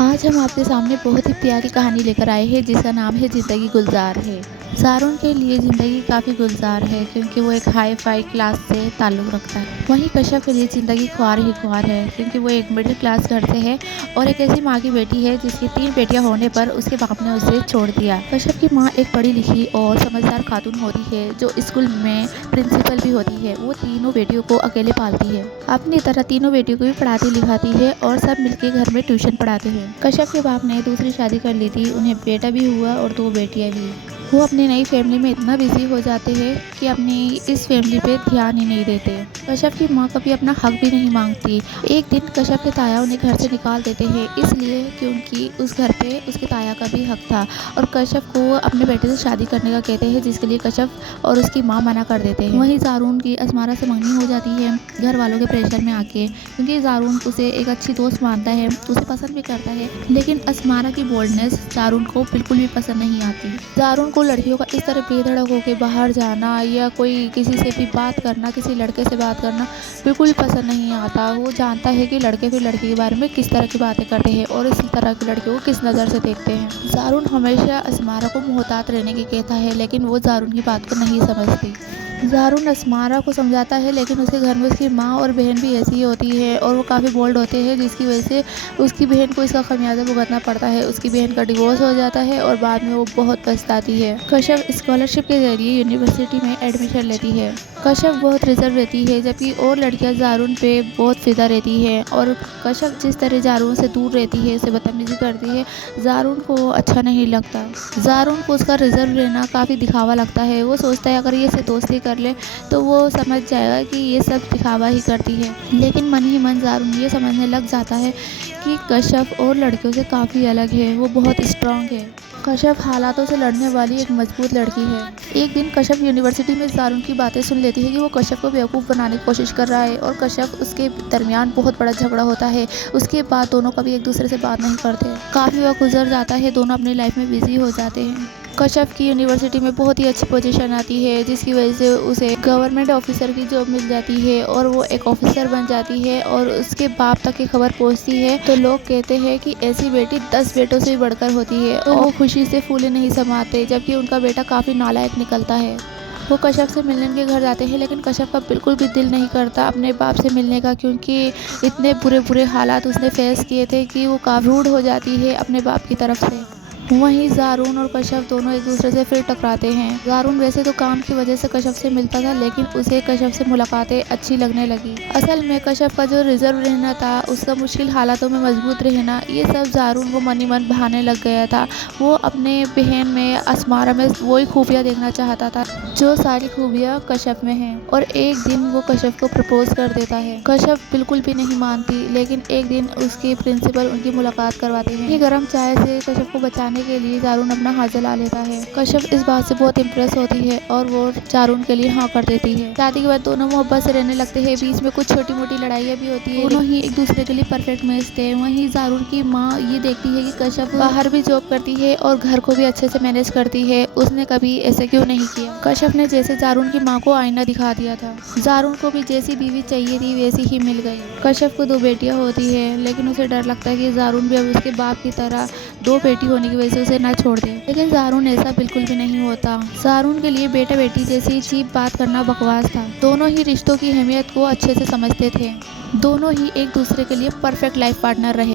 آج ہم آپ کے سامنے بہت ہی پیاری کہانی لے کر آئے ہیں جس کا نام ہے زندگی گلزار ہے۔ زارون کے لیے زندگی کافی گلزار ہے کیونکہ وہ ایک ہائی فائی کلاس سے تعلق رکھتا ہے۔ وہیں کشف کے لیے زندگی خوار ہی خوار ہے کیونکہ وہ ایک مڈل کلاس گھر سے ہے اور ایک ایسی ماں کی بیٹی ہے جس کی 3 بیٹیاں ہونے پر اس کے باپ نے اسے چھوڑ دیا۔ کشف کی ماں ایک پڑھی لکھی اور سمجھدار خاتون ہوتی ہے جو اسکول میں پرنسپل بھی ہوتی ہے۔ وہ تینوں بیٹیوں کو اکیلے پالتی ہے، اپنی طرح تینوں بیٹیوں کو بھی پڑھاتی لکھاتی ہے اور سب مل کے گھر میں ٹیوشن پڑھاتے ہیں۔ کشف کے باپ نے دوسری شادی کر لی تھی، انہیں بیٹا بھی ہوا اور 2 بیٹیاں بھی۔ وہ اپنی نئی فیملی میں اتنا بزی ہو جاتے ہیں کہ اپنی اس فیملی پہ دھیان ہی نہیں دیتے۔ کشف کی ماں کبھی اپنا حق بھی نہیں مانگتی۔ ایک دن کشف کے تایا انہیں گھر سے نکال دیتے ہیں اس لیے کیونکہ اس گھر پہ اس کے تایا کا بھی حق تھا اور کشف کو اپنے بیٹے سے شادی کرنے کا کہتے ہیں جس کے لیے کشف اور اس کی ماں منع کر دیتے ہیں۔ وہیں زارون کی اسمارا سے منگنی ہو جاتی ہے گھر والوں کے پریشر میں آ کے، کیونکہ زارون اسے ایک اچھی دوست مانتا ہے، اسے پسند بھی کرتا ہے، لیکن اسمارا کی بولڈنس زارون کو بالکل بھی پسند نہیں آتی۔ زارون کو لڑکیوں کا اس طرح بے دھڑک ہو کے باہر جانا یا کوئی کسی سے بھی بات کرنا، کسی لڑکے سے بات کرنا بالکل بھی پسند نہیں آتا۔ وہ جانتا ہے کہ لڑکے پھر لڑکی کے بارے میں کس طرح کی باتیں کرتے ہیں اور اسی طرح کی لڑکیوں کو کس نظر سے دیکھتے ہیں۔ زارون ہمیشہ اسمارا کو محتاط رہنے کی کہتا ہے لیکن وہ زارون کی بات کو نہیں سمجھتی۔ زارون اسمارا کو سمجھاتا ہے لیکن اس کے گھر میں اس کی ماں اور بہن بھی ایسی ہی ہوتی ہے اور وہ کافی بولڈ ہوتے ہیں جس کی وجہ سے اس کی بہن کو اس کا خمیازہ بھگتنا پڑتا ہے۔ اس کی بہن کا ڈیورس ہو جاتا ہے اور بعد میں وہ بہت پچھتاتی ہے۔ کشف اسکالرشپ کے ذریعے یونیورسٹی میں ایڈمیشن لیتی ہے۔ کشف بہت ریزرو رہتی ہے جبکہ اور لڑکیاں زارون پہ بہت فدا رہتی ہے اور کشف جس طرح زارون سے دور رہتی ہے، اسے بدتمیزی کرتی ہے، زارون کو اچھا نہیں لگتا۔ زارون کو اس کا ریزرو رہنا کافی دکھاوا لگتا ہے۔ وہ سوچتا ہے اگر یہ اسے دوستی کر لے تو وہ سمجھ جائے گا کہ یہ سب دکھاوا ہی کرتی ہے، لیکن من ہی من زارون یہ سمجھنے لگ جاتا ہے کہ کشف اور لڑکیوں سے کافی الگ ہے، وہ بہت اسٹرانگ ہے۔ کشف حالاتوں سے لڑنے والی ایک مضبوط لڑکی ہے۔ ایک دن کشف یونیورسٹی میں زارون کی باتیں سن لیتی ہے کہ وہ کشف کو بیوقوف بنانے کی کوشش کر رہا ہے اور کشف اس کے درمیان بہت بڑا جھگڑا ہوتا ہے۔ اس کے بعد دونوں کبھی ایک دوسرے سے بات نہیں کرتے۔ کافی وقت گزر جاتا ہے، دونوں اپنی لائف میں بزی ہو جاتے ہیں۔ کشف کی یونیورسٹی میں بہت ہی اچھی پوزیشن آتی ہے جس کی وجہ سے اسے گورنمنٹ آفیسر کی جاب مل جاتی ہے اور وہ ایک آفیسر بن جاتی ہے اور اس کے باپ تک یہ خبر پہنچتی ہے تو لوگ کہتے ہیں کہ ایسی بیٹی 10 بیٹوں سے بھی بڑھ کر ہوتی ہے اور وہ خوشی سے پھولے نہیں سماتے، جبکہ ان کا بیٹا کافی نالائق نکلتا ہے۔ وہ کشف سے ملنے کے گھر جاتے ہیں لیکن کشف کا بالکل بھی دل نہیں کرتا اپنے باپ سے ملنے کا کیونکہ اتنے برے حالات اس نے فیس کیے تھے کہ وہ کافی روڈ ہو جاتی ہے اپنے باپ کی طرف سے۔ وہیں زارون اور کشف دونوں ایک دوسرے سے پھر ٹکراتے ہیں۔ زارون ویسے تو کام کی وجہ سے کشف سے ملتا تھا لیکن اسے کشف سے ملاقاتیں اچھی لگنے لگی۔ اصل میں کشف کا جو ریزرو رہنا تھا، اس کا مشکل حالاتوں میں مضبوط رہنا، یہ سب زارون کو من ہی من بھانے لگ گیا تھا۔ وہ اپنے بہن میں اسمارا میں وہی خوبیاں دیکھنا چاہتا تھا جو ساری خوبیاں کشف میں ہیں اور ایک دن وہ کشف کو پرپوز کر دیتا ہے۔ کشف بالکل بھی نہیں مانتی لیکن ایک دن اس کے پرنسپل ان کی ملاقات کرواتے ہیں۔ یہ گرم چائے سے کشف کو بچانے کے لیے زارون اپنا ہاتھ جلا لیتا ہے۔ کشف اس بات سے بہت امپریس ہوتی ہے اور وہ زارون کے لیے ہاں کر دیتی ہے۔ شادی کے بعد دونوں محبت سے رہنے لگتے ہیں، بیچ میں کچھ چھوٹی موٹی لڑائیاں بھی ہوتی ہیں، دونوں ہی ایک دوسرے کے لیے پرفیکٹ میچ تھے۔ وہیں زارون کی ماں یہ دیکھتی ہے کہ کشف باہر بھی جاب کرتی ہے اور گھر کو بھی اچھے سے مینیج کرتی ہے، اس نے کبھی ایسے کیوں نہیں کیا۔ کشف نے جیسے زارون کی ماں کو آئینہ دکھا دیا تھا، زارون کو بھی جیسی بیوی چاہیے تھی ویسی ہی مل گئی۔ کشف کو 2 بیٹیاں ہوتی ہے لیکن اسے ڈر لگتا ہے کہ زارون بھی اب اس کے باپ کی طرح 2 بیٹی ہونے کی وجہ سے اسے نہ چھوڑ دے، لیکن زارون ایسا بالکل بھی نہیں ہوتا۔ زارون کے لیے بیٹا بیٹی جیسی چیپ بات کرنا بکواس تھا۔ دونوں ہی رشتوں کی اہمیت کو اچھے سے سمجھتے تھے، دونوں ہی ایک دوسرے کے لیے پرفیکٹ لائف پارٹنر رہے۔